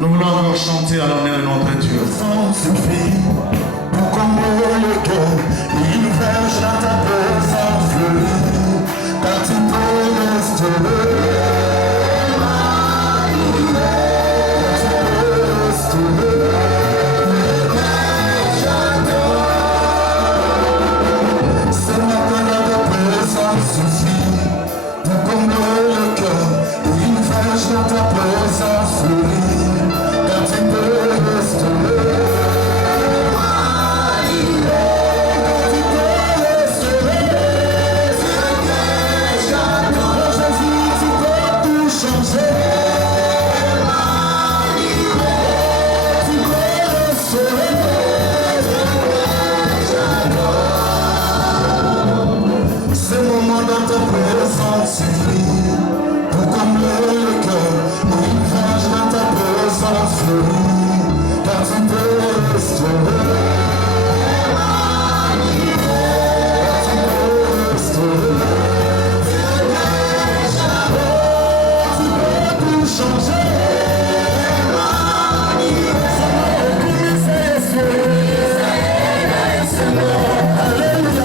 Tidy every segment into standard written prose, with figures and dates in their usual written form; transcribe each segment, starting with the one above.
Nous voulons encore chanter à l'honneur de notre Dieu. Sans suffit pour combler le cœur. Une flèche dans ta présence fleurie, car tu peux restaurer. Dans ta présence fleurie, car tu peux restaurer. Car tu peux restaurer. Jésus, tu peux tout changer. Tu peux restaurer. Ce moment dans ta présence suffit pour combler le cœur. Une vache dans ta présence fleurie, car tu peux restaurer. Car tu peux restaurer. Tu peux tout changer. Alléluia.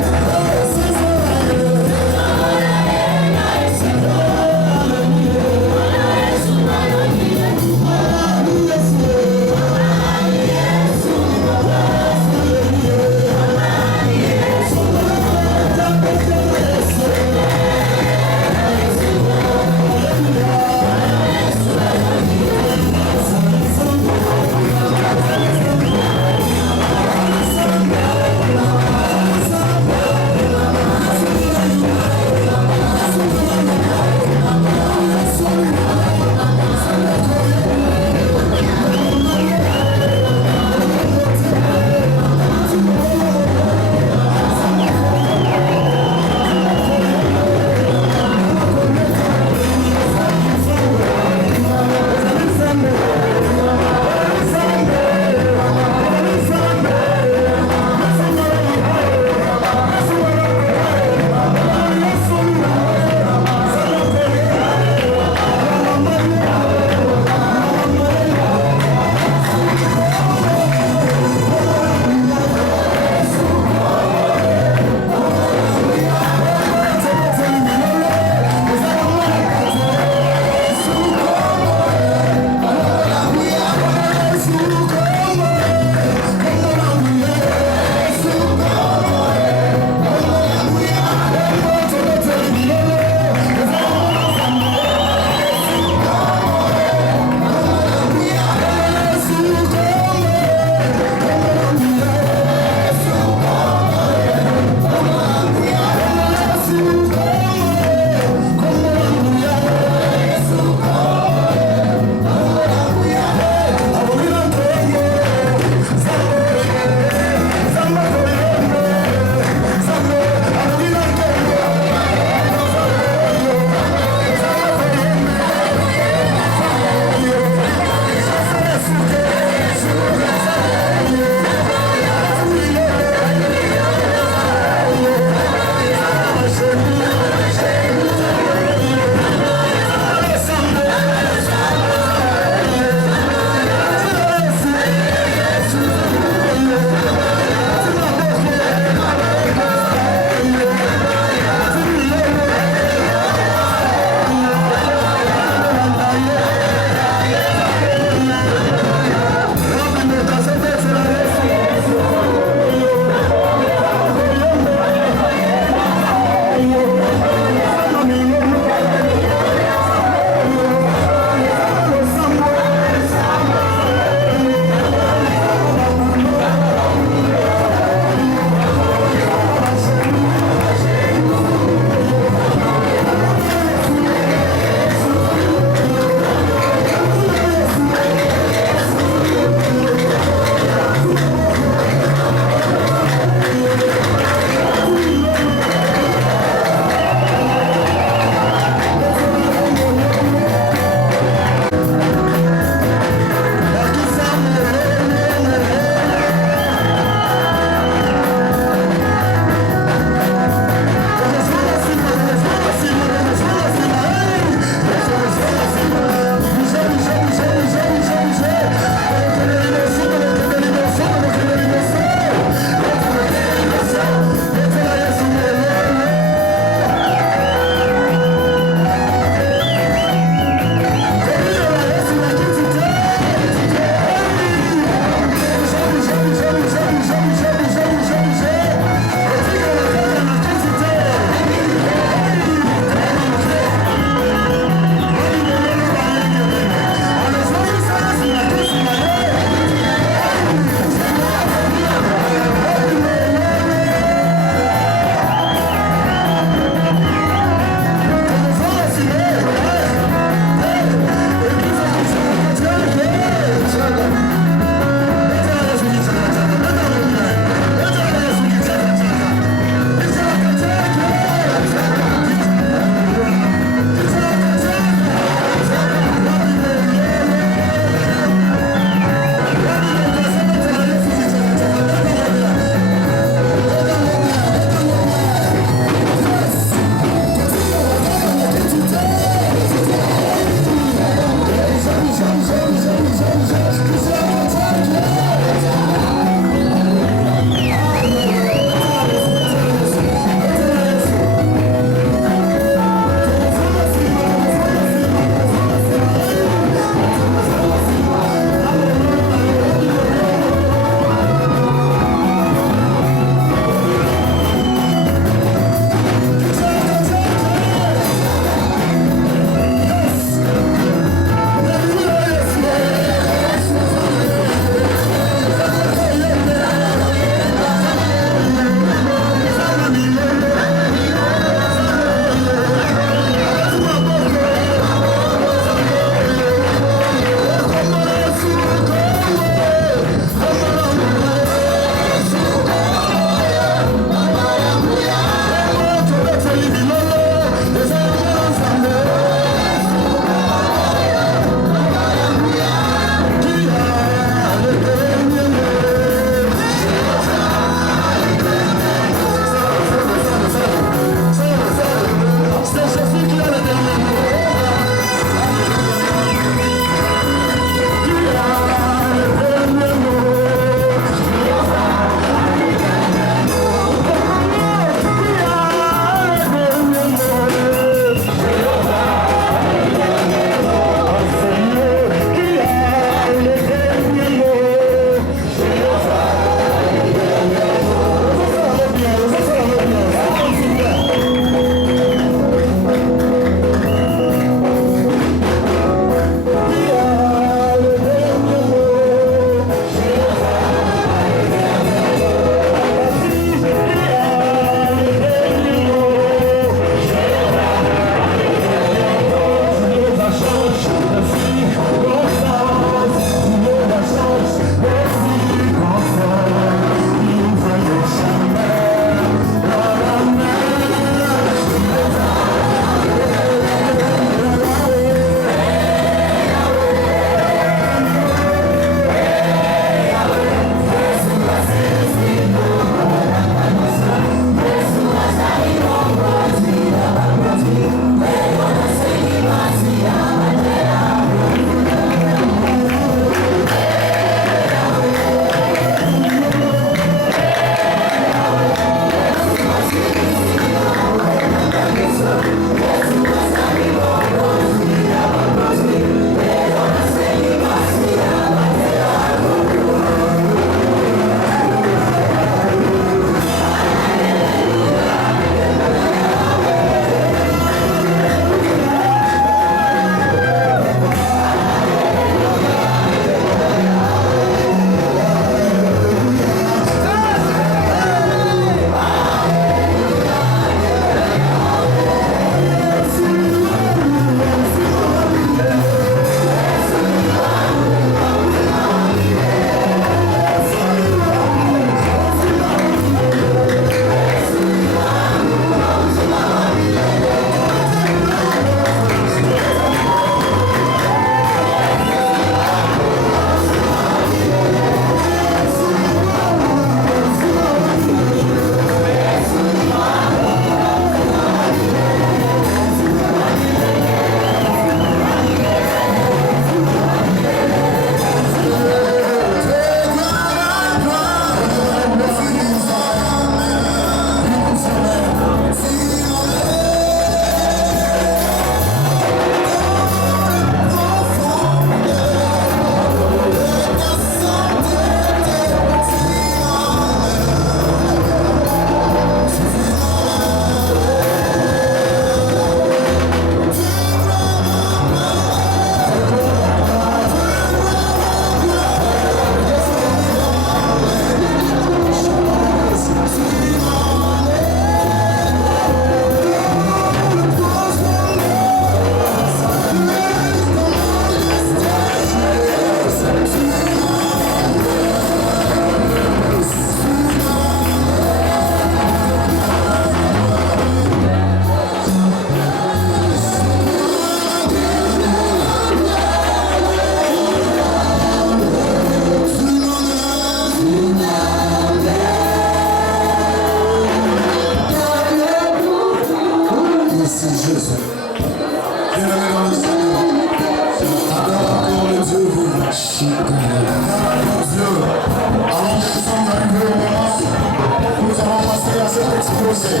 commencer à s'exposer.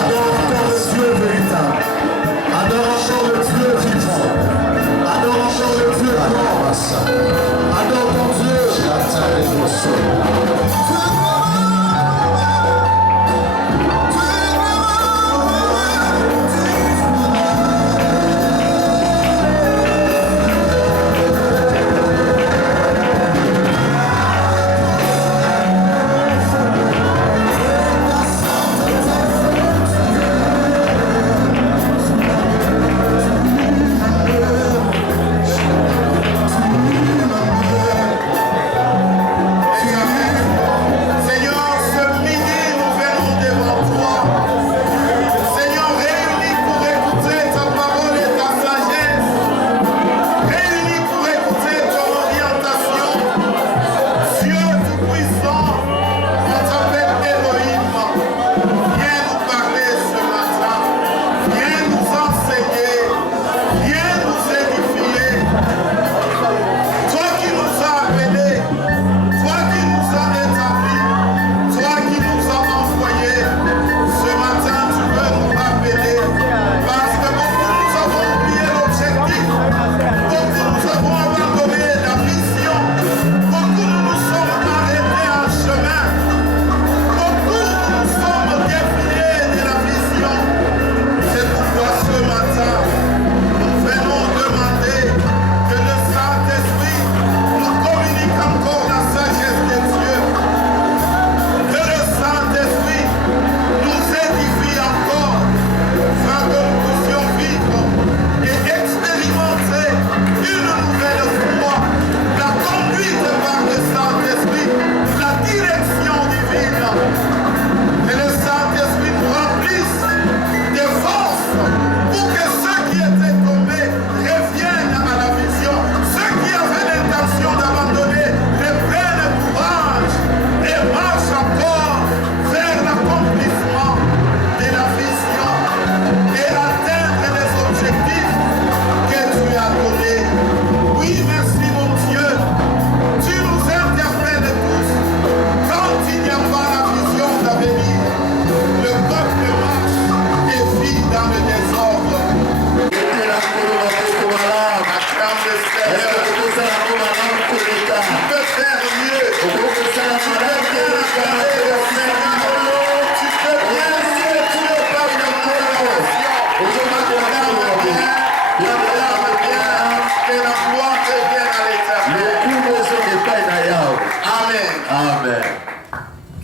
Adore encore le Dieu véritable. Adore encore le Dieu vivant. Adore encore le Dieu mort. Adore ton Dieu. J'attends les émotions.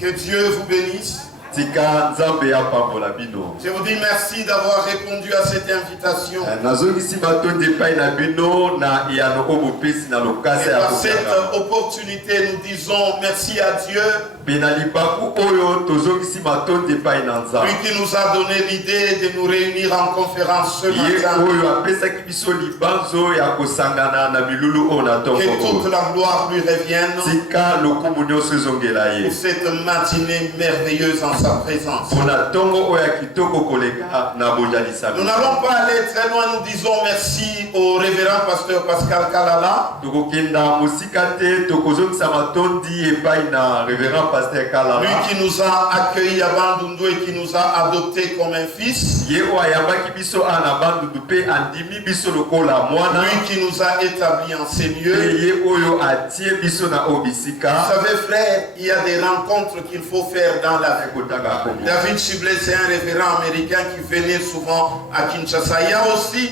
Que Dieu vous bénisse. Je vous dis merci d'avoir répondu à cette invitation. Et par cette opportunité, nous disons merci à Dieu. Lui qui nous a donné l'idée de nous réunir en conférence ce matin. Que toute la gloire lui revienne pour cette matinée merveilleuse en sa présence. Nous n'allons pas aller très loin, nous disons merci au révérend pasteur Pascal Kalala. Lui qui nous a accueillis à Bandundu et qui nous a adoptés comme un fils. Lui qui nous a établis en ces lieux. Vous savez frère, il y a des rencontres qu'il faut faire dans la vie. David Chibley, c'est un révérend américain qui venait souvent à Kinshasa. Il y a aussi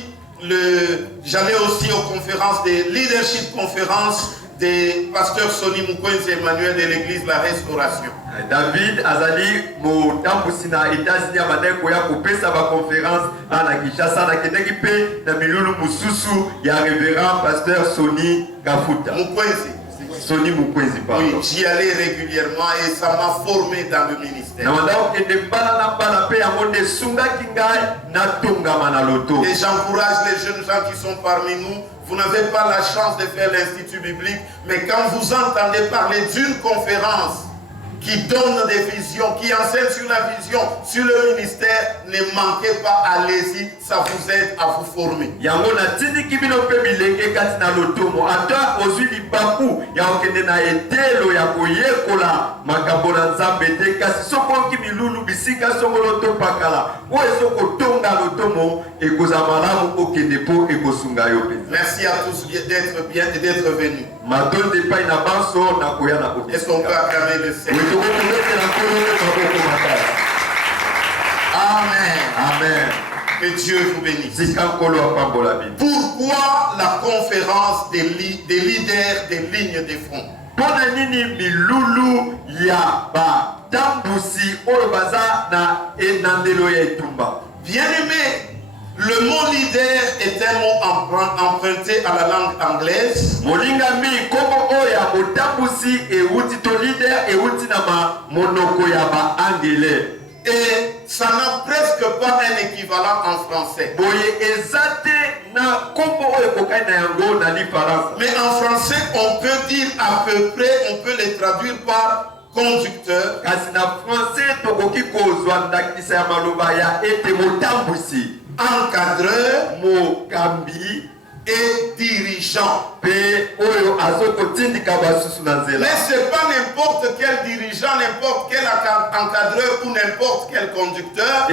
j'allais aussi aux conférences, des leadership conférences des pasteurs Sonny Mukwenzi Emmanuel de l'église La Restauration. David azali motambusina États-Unis abandai koya kopesa ba conférence na Kinshasa na kendeki pe na milulu mususu ya révérend pasteur Sonny Gafuta Mukwenzi. Sonny Mukwenzi, pardon. Oui, j'y allais régulièrement et ça m'a formé dans le ministère. Et j'encourage les jeunes gens qui sont parmi nous. Vous n'avez pas la chance de faire l'institut biblique, mais quand vous entendez parler d'une conférence qui donnent des visions, qui enseignent sur la vision, sur le ministère, ne manquez pas, allez-y, ça vous aide à vous former. Merci à tous d'être venus. Est-ce qu'on peut acclamer le Seigneur? Amen. Amen. Que Dieu vous bénisse. Pourquoi la conférence des leaders des lignes de front? Bien-aimé, le mot leader est un mot emprunté à la langue anglaise. Et ça n'a presque pas un équivalent en français. Mais en français, on peut dire à peu près, on peut les traduire par conducteur, encadreur et dirigeant. Mais c'est pas n'importe quel dirigeant, n'importe quel encadreur ou n'importe quel conducteur.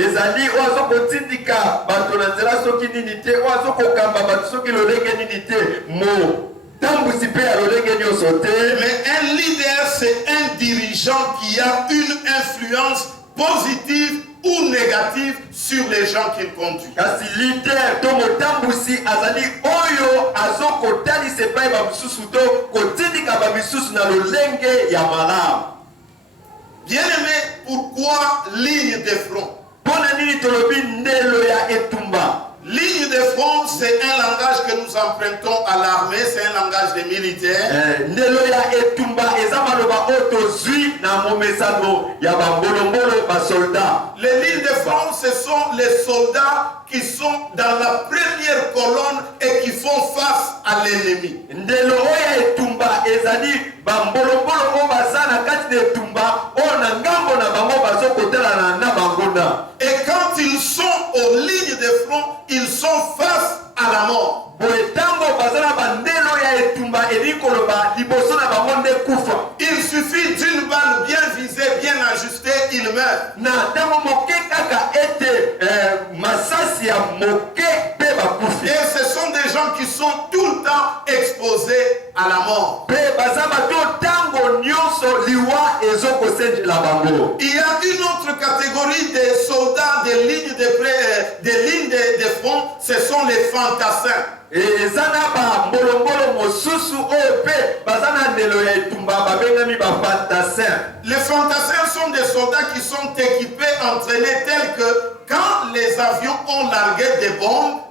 Mais un leader, c'est un dirigeant qui a une influence positive ou négative sur les gens qu'il conduit. Bien aimé, pourquoi ligne de front? Ligne de front, c'est un langage que nous empruntons à l'armée, c'est un langage des militaires. Les lignes de front, ce sont les soldats qui sont dans la première colonne et qui font face à l'ennemi. Et quand ils sont aux lignes de front, ils sont face à la mort. Il suffit d'une balle bien visée, bien ajustée, il meurt. Et ce sont des gens qui sont tout le temps exposés à la mort. Il y a une autre catégorie de soldats des lignes de front, ce sont les fantassins. Les fantassins sont des soldats qui sont équipés, entraînés tels que quand les avions ont largué des bombes,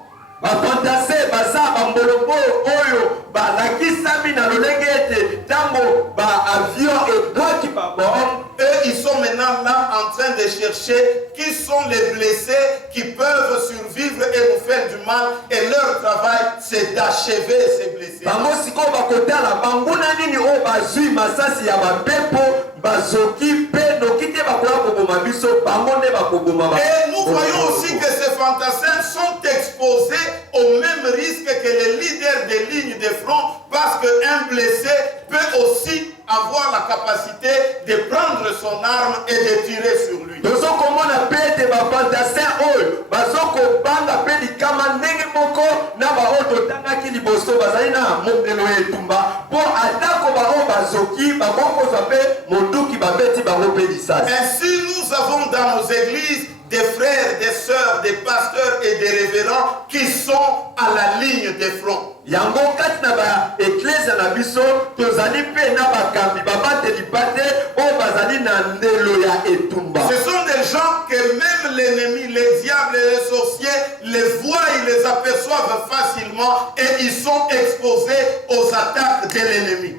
eux, ils sont maintenant là en train de chercher qui sont les blessés qui peuvent survivre et nous faire du mal. Et leur travail, c'est d'achever ces blessés. Et nous voyons aussi que ces fantassins sont exposés au même risque que les leaders des lignes de front, parce qu'un blessé peut aussi avoir la capacité de prendre son arme et de tirer sur lui. Ainsi, nous avons dans nos églises des frères, des sœurs, des pasteurs et des révérends qui sont à la ligne de front. Ce sont des gens que même l'ennemi, les diables et les sorciers les voient, ils les aperçoivent facilement et ils sont exposés aux attaques de l'ennemi.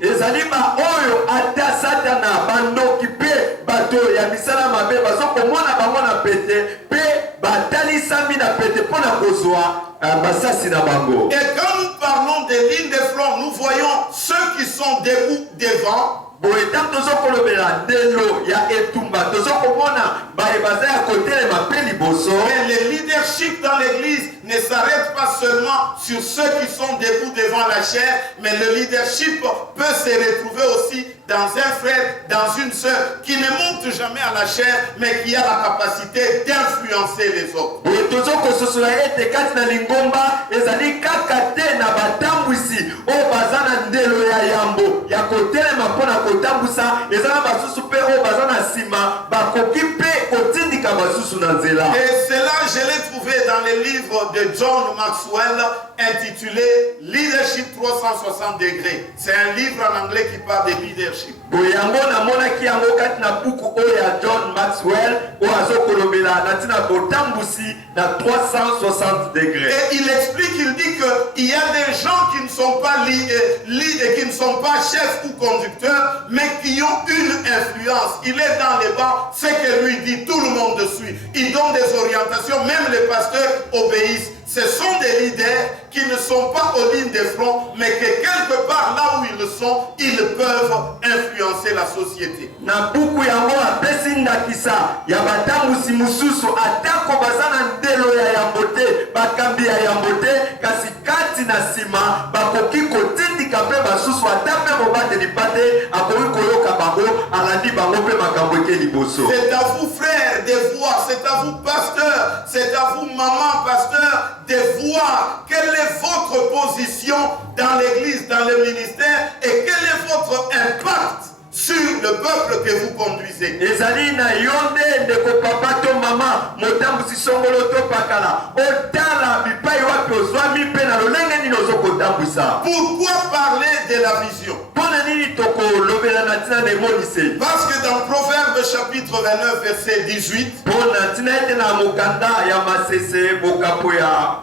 Et quand nous parlons des lignes de front, nous voyons ceux qui sont debout devant. boetam tozo kolobela ndelo ya etumba tozo komona bayebaza ya côté le mapeli boso. Mais le leadership dans l'église ne s'arrête pas seulement sur ceux qui sont debout devant la chair, mais le leadership peut se retrouver aussi dans un frère, dans une sœur qui ne monte jamais à la chair, mais qui a la capacité d'influencer les autres. Tozo kososola ete kati na lingomba ezali kaka te na batambwisi o bazana ndelo ya yambo ya kotelema mpona kotambusa ezala basusu pe o bazana sima bakoki pe kotindika basusu na nzela. Et cela je l'ai trouvé dans le livre de John Maxwell intitulé Leadership 360 degrés. C'est un livre en anglais qui parle de leadership. Boyango na monaki yango kati na buku oyo ya John Maxwell o azokolobela na tina botambusi na 360 degrés. Et il explique, il dit qu'il y a des gens qui ne sont pas qui ne sont pas chefs ou conducteurs, mais qui ont une influence. Il est dans les bancs, ce que lui dit, tout le monde suit. Il donne des orientations, même les pasteurs obéissent. Ce sont des leaders qui ne sont pas aux lignes de front, mais que quelque part là où ils sont, ils peuvent influencer la société. Na buku yango apesi ndakisa ya batambusi mususu atako bazana ndelo ya yambote bakambi ya yambote kasi kati na sima bakoki kotindika pe basusu ata pe mobateli pate akoki koyoka bango alandi bango pe makambo eke liboso. C'est à vous frères de voir, c'est à vous pasteurs, c'est à vous maman pasteur de voir quelle est votre position dans l'église, dans le ministère et quel est votre impact sur le peuple que vous conduisez. Ezali na yonde ndeko papa to mama motambusi songolo to pakala otala bipai wapi ozwami pe na lolenge nini ozokotambusa. Pourquoi parler de la vision? Pona nini tokolobela na tina na emonise? Parce que dans Proverbe chapitre 29 verset 18, pona tina ete na mokanda ya masese bokapo ya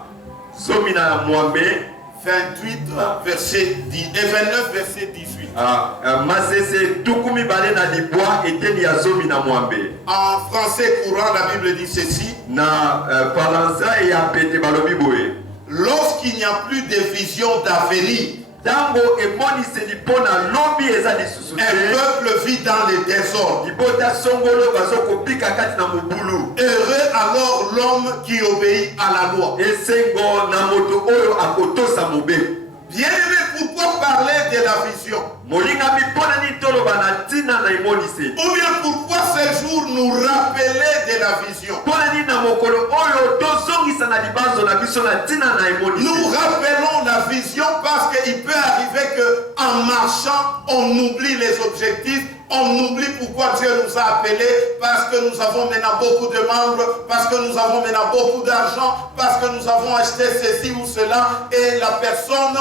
zomi na mwambe 28 verset 10 et 29 verset 18. Masese tukumi bale na libwa eteli ya zomi na mwambe. En français courant, la Bible dit ceci. Na palanza ya pete balobi boye. Lorsqu'il n'y a plus de vision d'avenir, tango emoniseli pona lobi eza lisusu te. un peuple vit dans le désordre. Libota songolo bazokopika kati na mobulu. Heureux alors l'homme qui obéit à la loi. Esengo na moto oyo akotosa mobe. Bien-aimé, pourquoi parler de la vision? Molinga mipona ni toloba na tina na emonise. Ou bien pourquoi ce jour nous rappeler de la vision? Pona ni na mokolo oyo tozongisa na libanzo na biso na tina na emonise. Nous rappelons la vision parce qu'il peut arriver qu'en marchant, on oublie les objectifs, on oublie pourquoi Dieu nous a appelés, parce que nous avons maintenant beaucoup de membres, parce que nous avons maintenant beaucoup d'argent, parce que nous avons acheté ceci ou cela, et la personne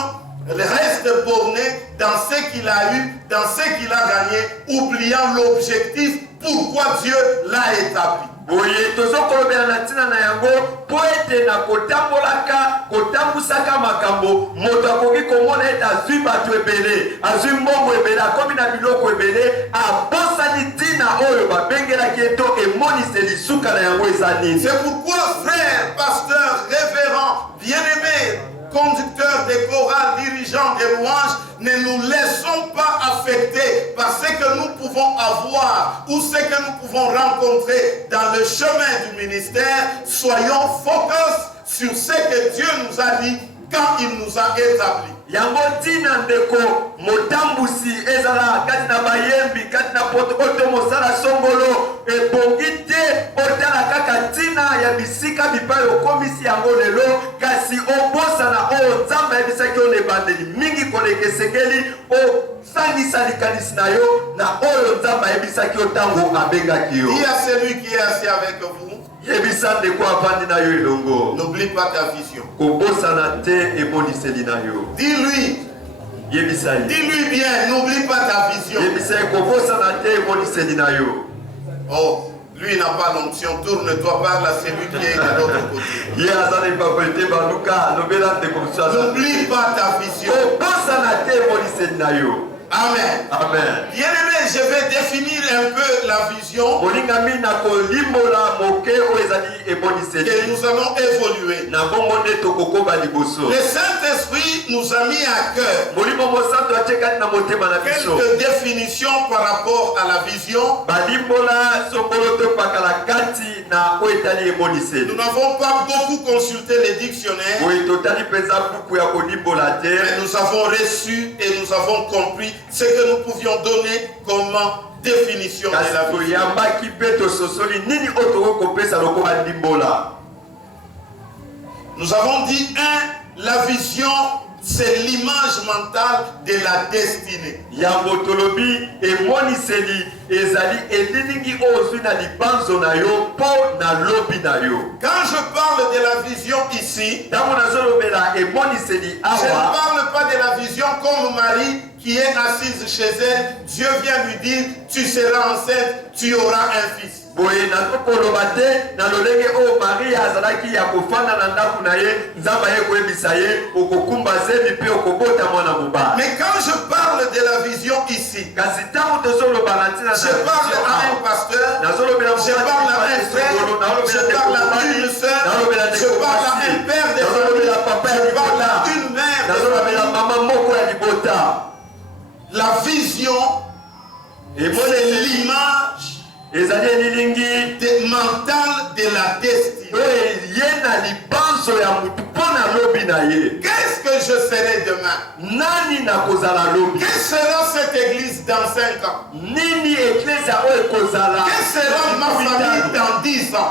reste bornée dans ce qu'il a eu, dans ce qu'il a gagné, oubliant l'objectif, pourquoi Dieu l'a établi. Boye tozokolobela na tina na yango po ete na kotambolaka kotambusaka makambo moto akoki komona ete azwi bato ebele azwi mbongo ebele akomi na biloko ebele abosani tina oyo babengelaki eto emoniseli suka na yango eza nini. C'est pourquoi frères, pasteurs, révérends, bien-aimés, conducteurs des chorales, dirigeants des louanges, ne nous laissons pas affecter par ce que nous pouvons avoir ou ce que nous pouvons rencontrer dans le chemin du ministère. Soyons focus sur ce que Dieu nous a dit quand il nous a établis. Yango tina ndeko motambusi ezala kati na bayembi kati na poto oto mosala songolo ebongi te otala kaka tina ya bisika bipai okomisi yango lelo kasi obosana oyo nzambe yebisaki oyo ebandeli mingi kolekesekeli osangisa likanisi na yo na oyo nzambe yebisaki yo ntango abengaki yo. Il y a celui qui est assis avec vous. N'oublie pas ta vision. Dis-lui. Dis-lui bien, n'oublie pas ta vision. Oh, lui n'a pas l'onction. Tourne-toi par là, c'est lui qui est de l'autre côté. N'oublie pas ta vision. Amen. Amen. Bien aimé, je vais définir un peu la vision et nous allons évoluer. Le Saint-Esprit nous a mis à cœur quelques définitions par rapport à la vision. Nous n'avons pas beaucoup consulté les dictionnaires, mais nous avons reçu et nous avons compris ce que nous pouvions donner comme définition de la vision. Nous avons dit la vision, c'est l'image mentale de la destinée. Quand je parle de la vision ici, je ne parle pas de la vision comme Marie qui est assise chez elle. Dieu vient lui dire, tu seras enceinte, tu auras un fils. Mais quand je parle de la vision ici, je parle à un pasteur, je parle à un frère, je parle à une soeur, je parle à un père de famille, je parle à une mère de famille. La vision, c'est l'image mentale de la destinée. Qu'est-ce que je serai demain? Quelle sera cette église dans 5 ans? Quelle sera ma famille dans 10 ans?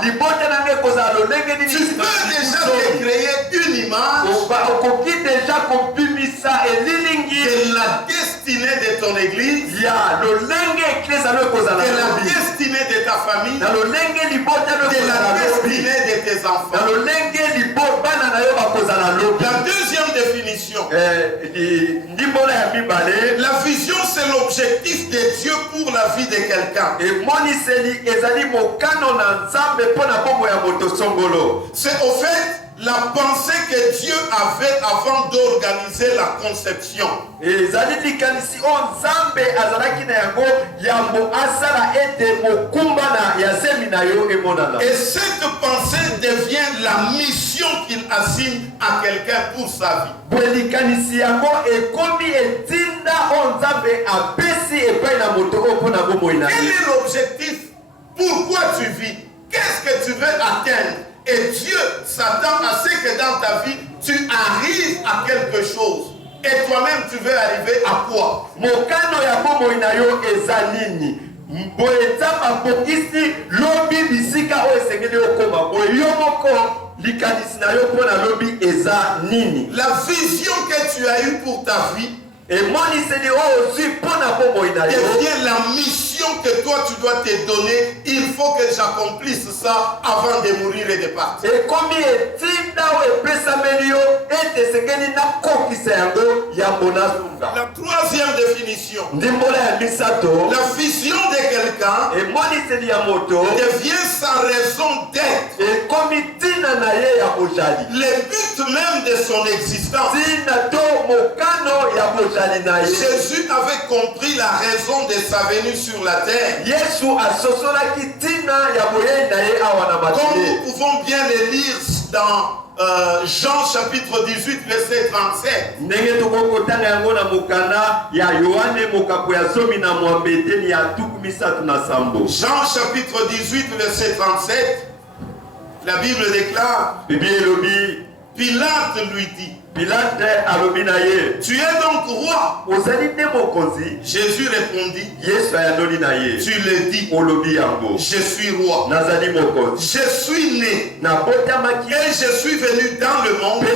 Tu peux déjà te créer une image de la destinée de ton église, de la destinée de ta famille, de la destinée de tes enfants. La deuxième définition, la vision, c'est l'objectif de Dieu pour la vie de quelqu'un. C'est au fait la pensée que Dieu avait avant d'organiser la conception. Et cette pensée devient la mission qu'il assigne à quelqu'un pour sa vie. Quel est l'objectif? Pourquoi tu vis? Qu'est-ce que tu veux atteindre? Et Dieu s'attend à ce que dans ta vie, tu arrives à quelque chose. Et toi-même, tu veux arriver à quoi? La vision que tu as eue pour ta vie devient la mission que toi tu dois te donner. Il faut que j'accomplisse ça avant de mourir et de partir. La troisième définition, la vision de quelqu'un devient sa raison d'être, le but même de son existence. Jésus avait compris la raison de sa venue sur la terre. Comme nous pouvons bien le lire dans Jean chapitre 18 verset 37. Jean chapitre 18 verset 37. La Bible déclare, Pilate lui dit, tu es donc roi. Jésus répondit, tu le dis, je suis roi. Je suis né et je suis venu dans le monde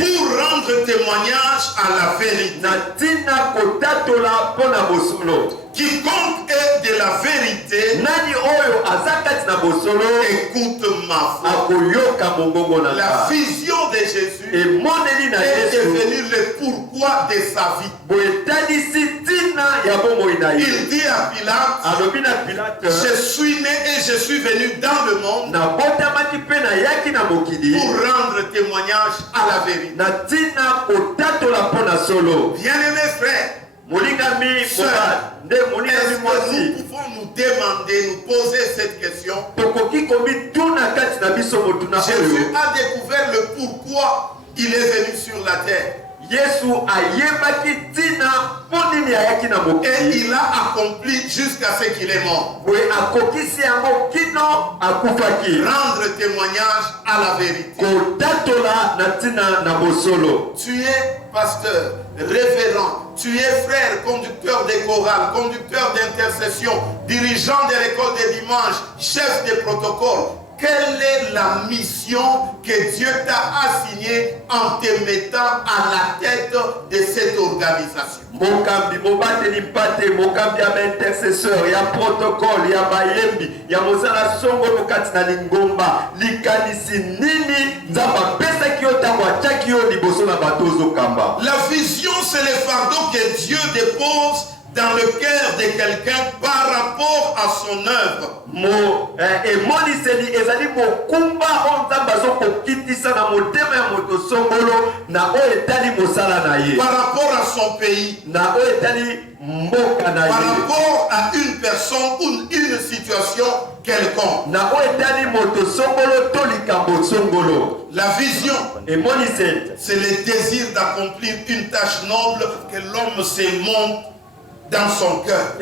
pour rendre témoignage à la vérité. Quiconque est de la vérité écoute ma voix. La vision de Jésus est devenu le pourquoi de sa vie. Il dit à Pilate, je suis né et je suis venu dans le monde pour rendre témoignage à la vérité. Bien-aimés frères, Sœur, est-ce que nous pouvons nous demander, nous poser cette question? Jésus a découvert le pourquoi il est venu sur la terre. Et il a accompli jusqu'à ce qu'il est mort. Rendre témoignage à la vérité. Tu es pasteur, révérend, tu es frère, conducteur des chorales, conducteur d'intercession, dirigeant de l'école des dimanches, chef des protocoles. Quelle est la mission que Dieu t'a assignée en te mettant à la tête de cette organisation? Mokambi, mobateli pate, mokambi ya intercesseur, ya protocole, ya bayembi, ya mosala songo mokati na lingomba, likanisi nini, nzamba pesa kiota kwa chaki yo liboso na batozo kamba. La vision, c'est le fardeau que Dieu dépose dans le cœur de quelqu'un par rapport à son œuvre. Par rapport à son pays, par rapport à une personne ou une situation quelconque. La vision, c'est le désir d'accomplir une tâche noble que l'homme se monte dans son cœur.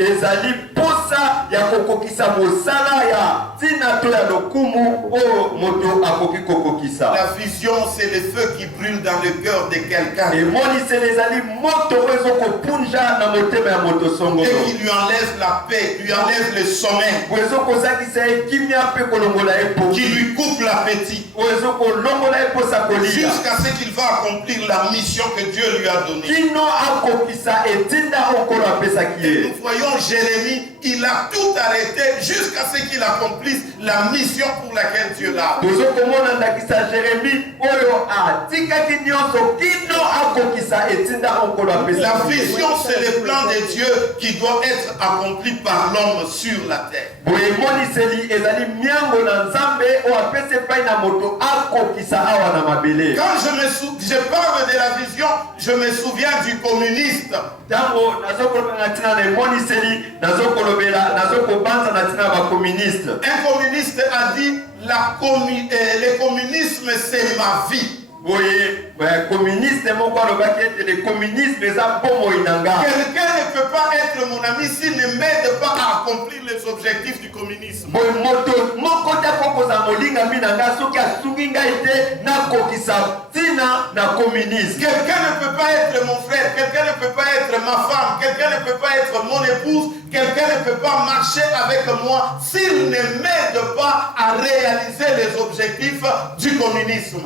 La vision, c'est le feu qui brûle dans le cœur de quelqu'un et qui lui enlève la paix, lui enlève le sommeil, qui lui coupe l'appétit jusqu'à ce qu'il va accomplir la mission que Dieu lui a donnée. Et nous voyons Jérémie, il a tout arrêté jusqu'à ce qu'il accomplisse la mission pour laquelle Dieu l'a. La vision, c'est le plan de Dieu qui doit être accompli par l'homme sur la terre. Quand je parle de la vision, je me souviens du communiste. Un communiste a dit le communisme c'est ma vie. Quelqu'un ne peut pas être mon ami s'il ne m'aide pas à accomplir les objectifs du communisme. Quelqu'un ne peut pas être mon frère, quelqu'un ne peut pas être ma femme, quelqu'un ne peut pas être mon épouse, quelqu'un ne peut pas marcher avec moi s'il ne m'aide pas à réaliser les objectifs du communisme.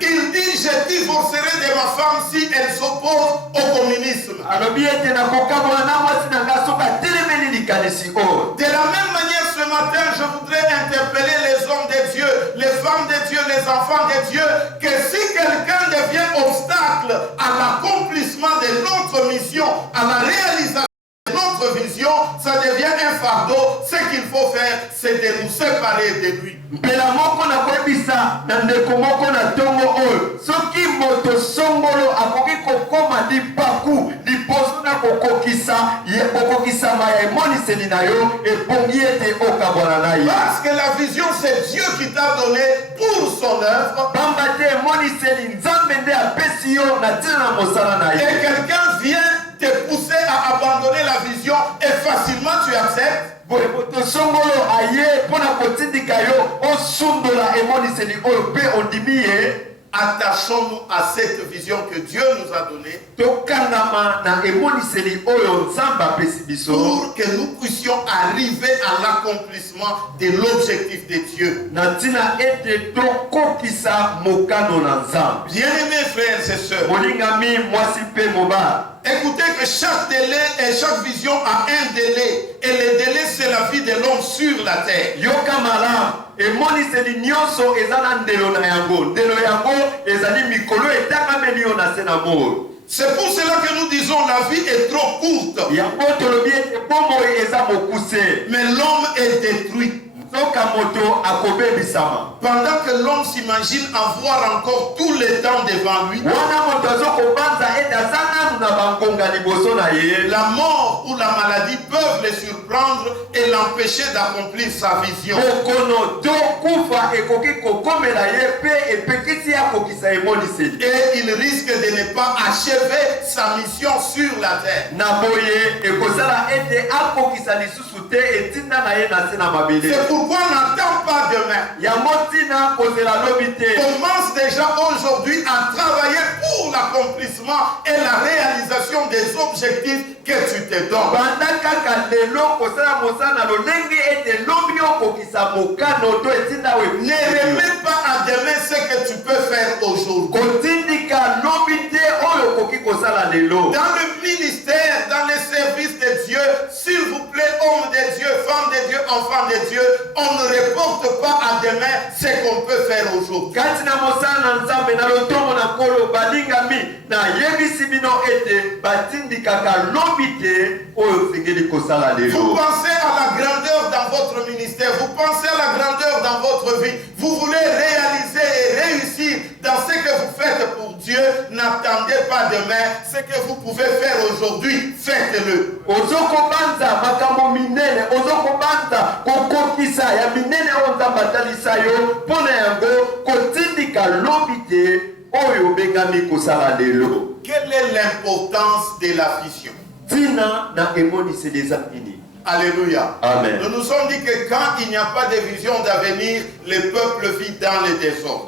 Il dit je divorcerai de ma femme si elle s'oppose au communisme. De la même manière, ce matin, je voudrais interpeller les hommes de Dieu, les femmes de Dieu, les enfants de Dieu, que si quelqu'un devient obstacle à l'accomplissement de notre mission, à la réalisation de notre vision, ça devient un fardeau. Ce qu'il faut faire, c'est de nous séparer de lui. Parce que la vision, c'est Dieu qui t'a donné pour son œuvre. Et quelqu'un vient te pousser à abandonner la vision et facilement tu acceptes. Attachons-nous à cette vision que Dieu nous a donnée pour que nous puissions arriver à l'accomplissement de l'objectif de Dieu. Bien-aimés frères et sœurs, écoutez que chaque délai et chaque vision a un délai. Et le délai, c'est la vie de l'homme sur la terre. C'est pour cela que nous disons la vie est trop courte. Mais l'homme est détruit. Pendant que l'homme s'imagine avoir encore tout le temps devant lui, la mort ou la maladie peuvent le surprendre et l'empêcher d'accomplir sa vision. Et il risque de ne pas achever sa mission sur la terre. C'est pourquoi n'attends pas demain. Commence déjà aujourd'hui à travailler pour l'accomplissement et la réalisation des objectifs que tu te donnes. Ne remets pas à demain ce que tu peux faire aujourd'hui. Dans le ministère, dans les services de Dieu, s'il vous plaît, hommes de Dieu, femmes de Dieu, enfants de Dieu, on ne reporte pas à demain ce qu'on peut faire aujourd'hui. Vous pensez à la grandeur dans votre ministère, vous pensez à la grandeur dans votre vie, vous voulez réaliser et réussir dans ce que vous faites pour Dieu, n'attendez pas demain, ce que vous pouvez faire aujourd'hui, faites-le. Quelle est l'importance de la vision? Alléluia. Amen. Nous nous sommes dit que quand il n'y a pas de vision d'avenir, le peuple vit dans le désordre.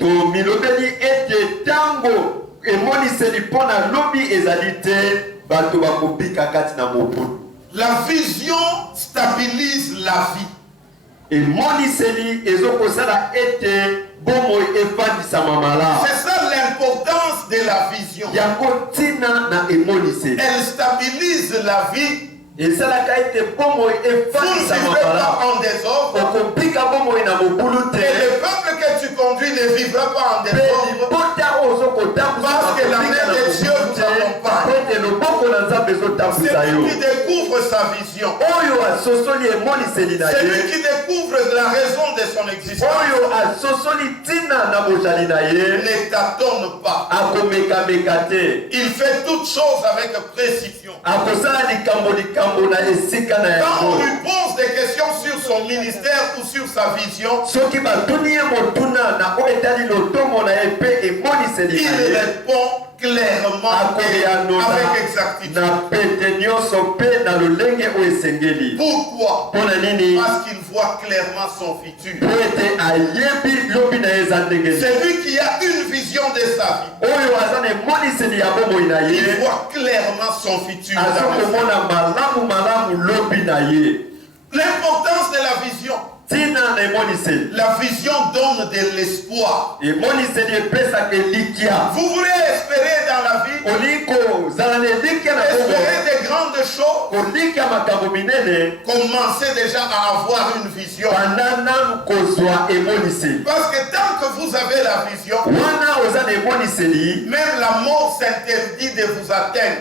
La vision stabilise la vie. C'est ça l'importance de la vision. Elle stabilise la vie. Vous ne vivez pas en désordre. Et le peuple que tu conduis ne vivra pas en désordre. Parce que la main de Dieu vous accompagne. C'est lui qui découvre sa vision. C'est lui qui découvre la raison de son existence. Ne t'attends pas. Il fait toutes choses avec précision. Quand on lui pose des questions sur son ministère ou sur sa vision, il répond clairement et avec exactitude. Pourquoi? Parce qu'il voit clairement son futur. C'est lui qui a une vision de sa vie. Il voit clairement son futur. L'importance de la vision. La vision donne de l'espoir. Vous voulez espérer dans la vie, espérer des grandes choses, commencez déjà à avoir une vision. Parce que tant que vous avez la vision, même la mort s'interdit de vous atteindre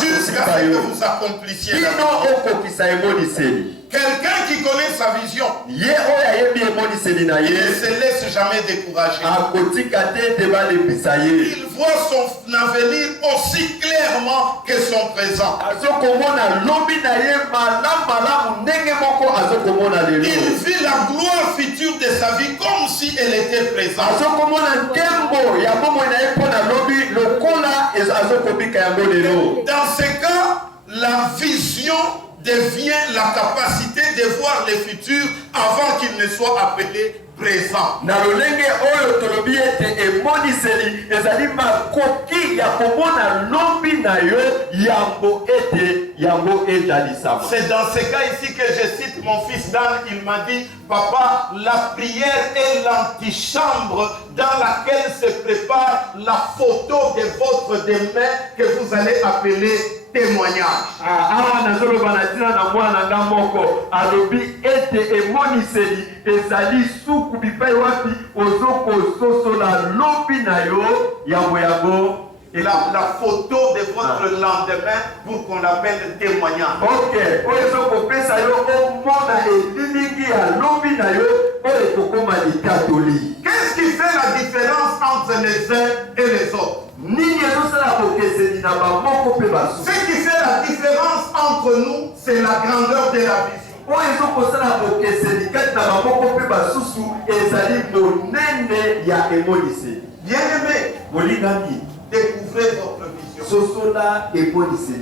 jusqu'à ce que vous accomplissiez la vision. Quelqu'un qui connaît sa vision, il ne se laisse jamais décourager. Il voit son avenir aussi clairement que son présent. Il vit la gloire future de sa vie comme si elle était présente. Dans ce cas, la vision devient la capacité de voir le futur avant qu'il ne soit appelé présent. C'est dans ce cas ici que je cite mon fils Dan. Il m'a dit: papa, la prière est l'antichambre dans laquelle se prépare la photo de votre demain que vous allez appeler témoignage. Awa nazoloba na tina na mwana nga moko alobi ete emoniseli ezali suku bipai wapi ozoko sosola lobi na yo yango. Et la photo de votre lendemain pour qu'on l'appelle témoignage. Ok. Ozoko pesa yo omona elilingi ya lobi na yo oyo kokoma likatoli. Qu'est-ce qui fait la différence entre les uns et les autres? Ce qui fait la différence entre nous, c'est la grandeur de la vision. Bien-aimé, découvrez votre vision.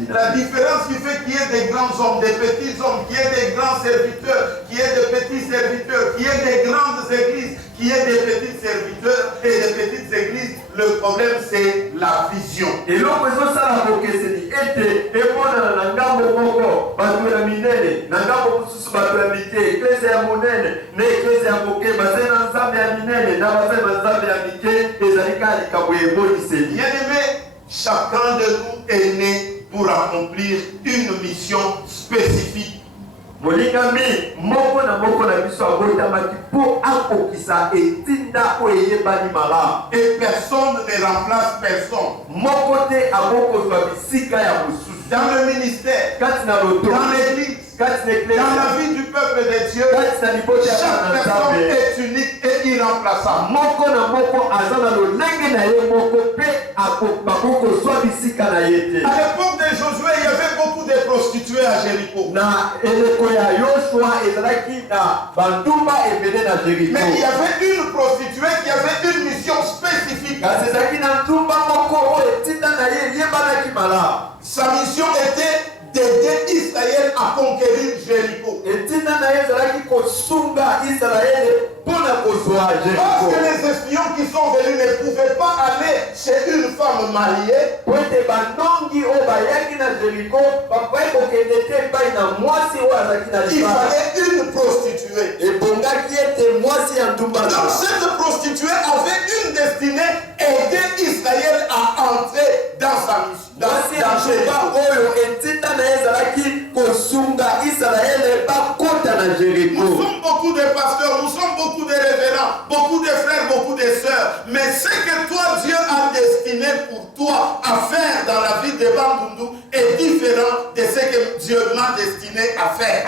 La différence qui fait qu'il y ait des grands hommes, des petits hommes, qu'il y ait des grands serviteurs, qu'il y ait des petits serviteurs, qu'il y ait des grandes églises, qu'il y ait des petits serviteurs et des petites églises, le problème c'est la vision. Et l'homme ça la était et pendant la ngambo moko batu ya minene na ngambo mususu batu ya mike eklezia ya monene na eklezia ya moke bazena nzambe ya minene na bazena nzambe ya mike ezalika likambo emoniseli. Bien-aimé, chacun de nous est né pour accomplir une mission spécifique. Molingami moko na biso abotamaki po akokisa etinda oyebani mala. Et personne ne remplace personne. Moko te akokozwa bisika ya mosusu. Dans le ministère, dans l'église, dans la vie du peuple de Dieu, chaque personne est unique et irremplaçable. À l'époque de Josué, il y avait beaucoup de prostituées à Jéricho. Mais il y avait une prostituée qui avait une mission spécifique. Sa mission était d'aider Israël à conquérir Jéricho. Parce que les espions qui sont venus ne pouvaient pas aller chez une femme mariée. Il fallait une prostituée. Donc cette prostituée avait une destinée, aider Israël à entrer dans sa mission. Nous sommes beaucoup de pasteurs, nous sommes beaucoup de révérends, beaucoup de frères, beaucoup de sœurs. Mais ce que toi, Dieu a destiné pour toi à faire dans la vie de Bandundu est différent de ce que Dieu m'a destiné à faire.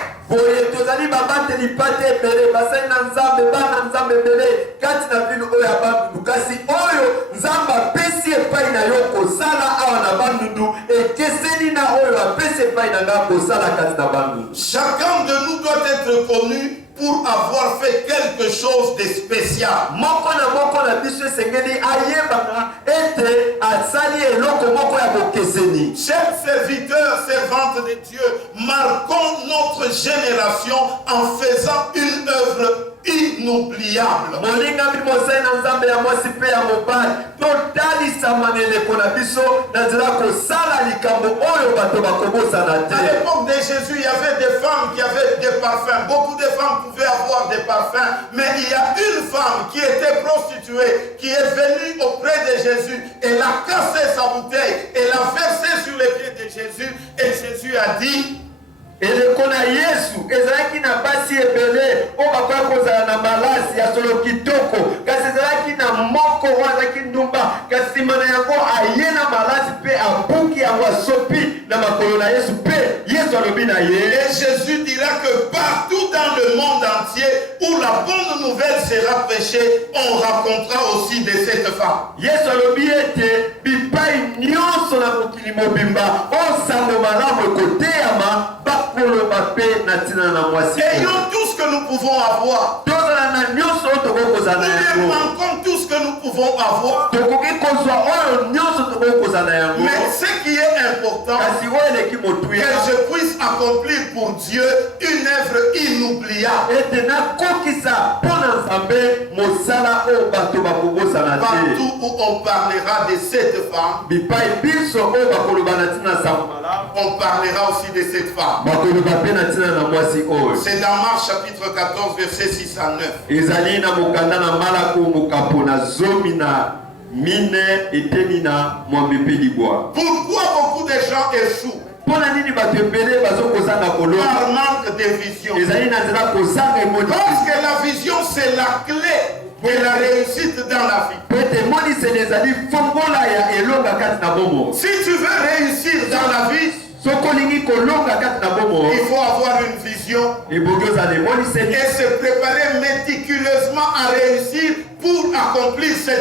Chacun de nous doit être connu pour avoir fait quelque chose de spécial. Chers serviteurs, servantes de Dieu, marquons notre génération en faisant une œuvre inoubliable. À l'époque de Jésus, il y avait des femmes qui avaient des parfums. Beaucoup de femmes pouvaient avoir des parfums. Mais il y a une femme qui était prostituée, qui est venue auprès de Jésus. Elle a cassé sa bouteille. Elle a versé sur les pieds de Jésus. Et Jésus a dit: elekona Yesu ezalaki na basi ebele o bakwa kozala na malasi ya solo kitoko kasi ezalaki na moko wazaki ndumba kasi mana yango ayena malasi pe abuki yango sopi na makolo na Yesu pe Yesu alobi na ye. Et Jésus dira que partout dans le monde entier où la bonne nouvelle sera prêchée, on racontera aussi de cette femme. Yesu alobi ete bipai nyonso na mokili mobimba o sango malamu ekoteyama. Ayons tout ce que nous pouvons avoir. Nous manquons tout ce que nous pouvons avoir. Mais ce qui est important, que je puisse accomplir pour Dieu une œuvre inoubliable. Partout où on parlera de cette femme, on parlera aussi de cette femme. C'est dans Marc chapitre 14 verset 6 à 9. Pourquoi beaucoup de gens échouent? Par manque de vision. Parce que la vision, c'est la clé de la réussite dans la vie. Si tu veux réussir dans la vie, il faut avoir une vision et se préparer méticuleusement à réussir pour accomplir cette